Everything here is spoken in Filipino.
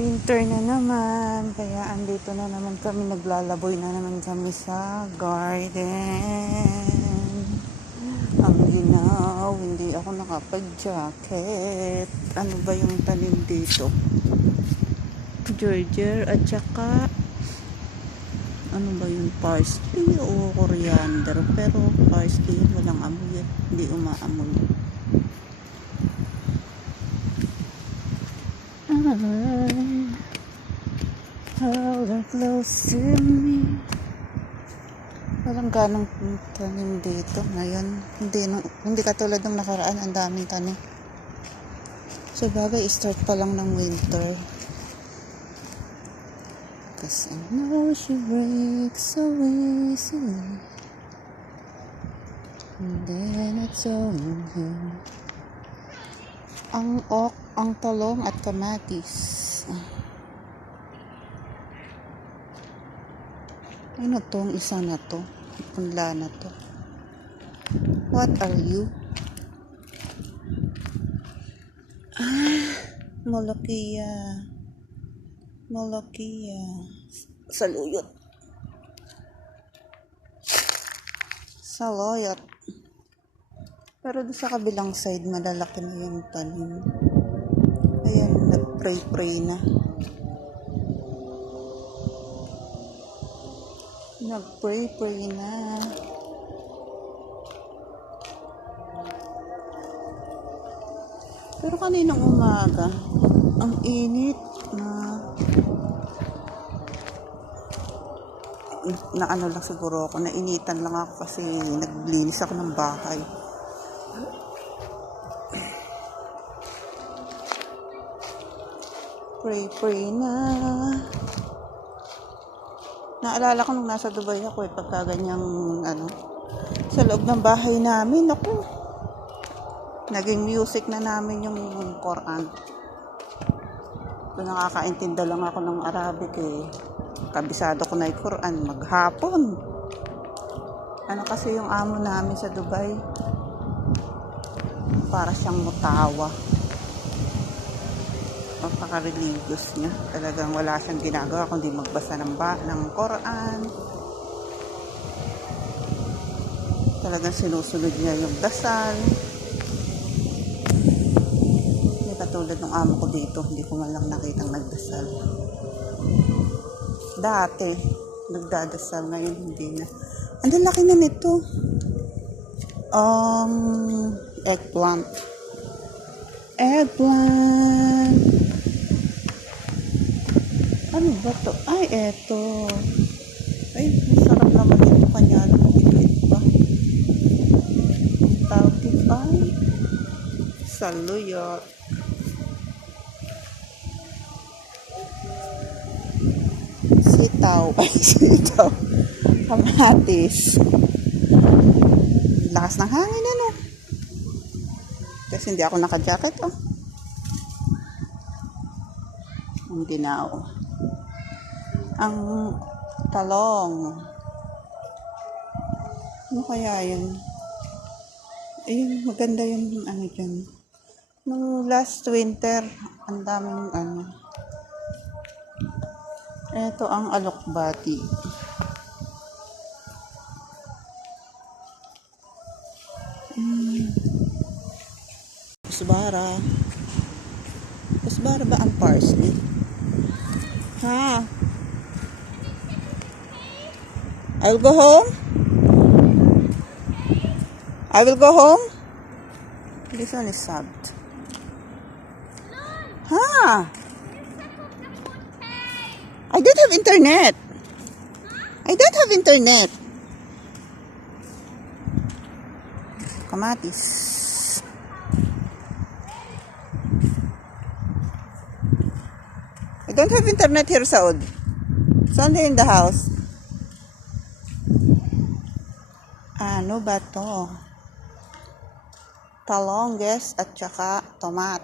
Winter na naman, kaya andito na naman kami, naglalaboy na naman kami sa garden. Ang ginaw, hindi ako nakapag-jacket. Ano ba yung tanim dito? Georgia at saka ano ba yung parsley o coriander, pero parsley walang amoy, hindi umaamoy. Hold her close to me. Walang ganong tanim dito ngayon. Hindi katulad ng nakaraan, ang daming tanim. So bagay, start pa lang ng winter. Cause I know she breaks so easily. And then it's on her. Ang talong at kamatis. Ano tong isa na to? Punla na to. What are you? Molokia. Saluyot. Saloyot. Pero doon sa kabilang side, malalaki na yung tanim. Ayan, nag-pray na. Nag-pray na. Pero kaninang umaga, ang init na ano lang siguro ako, nainitan lang ako kasi naglinis ako ng bahay. Pray na. Naalala ko nung nasa Dubai ako pagka ganyang sa loob ng bahay namin, ako naging music na namin yung Quran. Kung nakakaintindi lang ako ng Arabic kabisado ko na yung Quran maghapon. Ano kasi yung amo namin sa Dubai, para siyang mutawa. Napaka-religious niya. Talagang wala siyang ginagawa kundi magbasa ng Quran. Talagang sinusunod niya yung dasal. Hindi katulad ng amo ko dito, hindi ko man lang nakitang nagdasal. Dati, nagdadasal, ngayon hindi na. Ang laki na nito. Eggplant. Ano ba to? Ay, eto. Ay, masarap naman ito. Kanya ikit pa. Tawag dito ay saluyot. Sitaw. Ay, sitaw. Kamatis. Lakas ng hangin kasi hindi ako naka-jacket ang ginaw. Ang talong. Ano kaya yun? Ayun, maganda yun dyan. Nung last winter, ang daming Ito ang alokbati. Kusbara ba ang parsley? Ha? I will go home? This one is subbed. Ha? I don't have internet. Kamatis. I don't have internet here, Saud. It's only in the house. Ano ba to? Talongges at saka tomat.